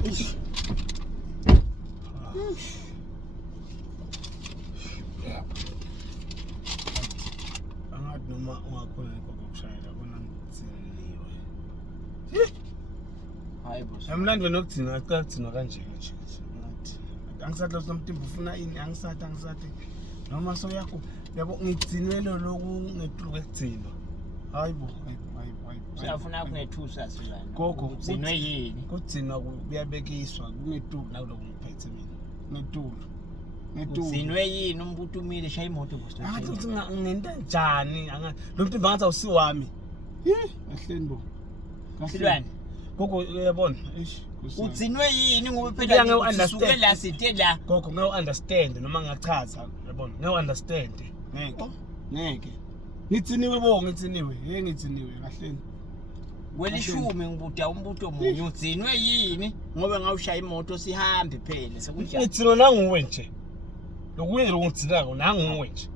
Angathi noma ungakhona kokushayela bona ngitsiniwe. Hayi boss. Emlandwe nokugcina acela kugcina kanje nje. Ngathi angisathi lo somtimba ufuna ini angisathi noma so yakho yabo ngigcinwelo loku ngetulu kwekugcina. Hayibo. Siyafuna kunethusa silana. Gogo Ugcinwe yini? Kugcina kuyabekiswa kungetulu nakuloko ngiphethe mina. Ngetulu. Ugcinwe yini umbutho umile shaya imoto boss? Angathi ngenta njani lo mtimba ngathi awusiwami. Ahleni bo. Silwane. Gogo uyabona Ugcinwe yini ngoba phela sisuke la sithe la. Gogo ngeke-understand noma ngachaza yabona ngeke-understand ngeke ngitsiniwe ngitsiniwe kahleni Welishumi ngibuda umbutho omunye ugcinwe yini ngoba ngawushaya imoto sihambe phela sekunjani ngitsinwe nanguwe nje lokunye lokungitsinako nanguwe nje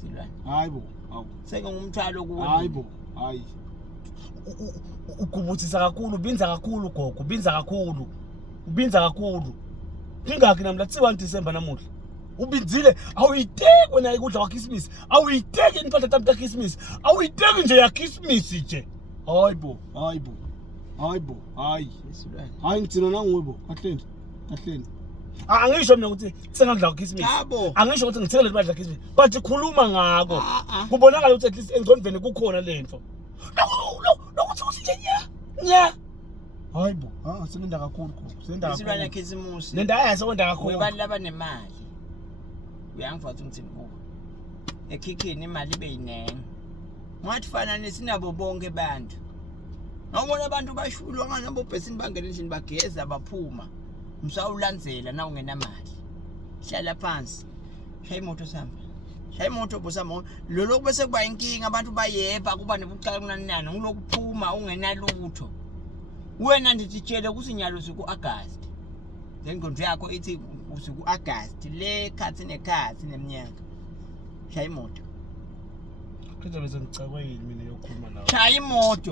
Silwane hayibo awu seke ngumthwalo kuwe hayibo hayi ugubuthisa kakhulu ubinza kakhulu gogo ubinza kakhulu ingaki namhla 1 December namuhla ubinzile awuyiteki wena ikudla kwaKhisimusi awuyiteki impahla tamta kaKhisimusi awuyiteki nje yaKhisimusi nje hayibo hayi ngitsina nanguwe bo kahleni angisho mina ukuthi sengakudla kwaKhisimusi angisho ukuthi ngithengele impahla kaKhisimusi but khuluma ngako kubonakala ukuthi at least engcondveni kukhona lento lokuthi uthi nya hayibo senenda kakhulu Silwane Khisimusi nenda yasekwenda kakhulu abantu labanemali uyangifathi ngithini kubo ekhikhini imali beyinenge ngathi fana nesinabo bonke abantu ngabona abantu bashulwa nganabo bhesini bangena endlini bageza baphuma msawulandzela na ungenamali hlala phansi shaya imoto samba shaya imoto bosama lolo bese kuba inkinga abantu bayeba kuba nebucala kunanana ngilokuphuma ungenalutho wena nditshele kusinyalo siku August lengqondo yakho ithi usuku August le khathi nekhathi neminyaka shaya imoto Kanje bese ngicakwe yini mina yokukhuluma nawe shaya imoto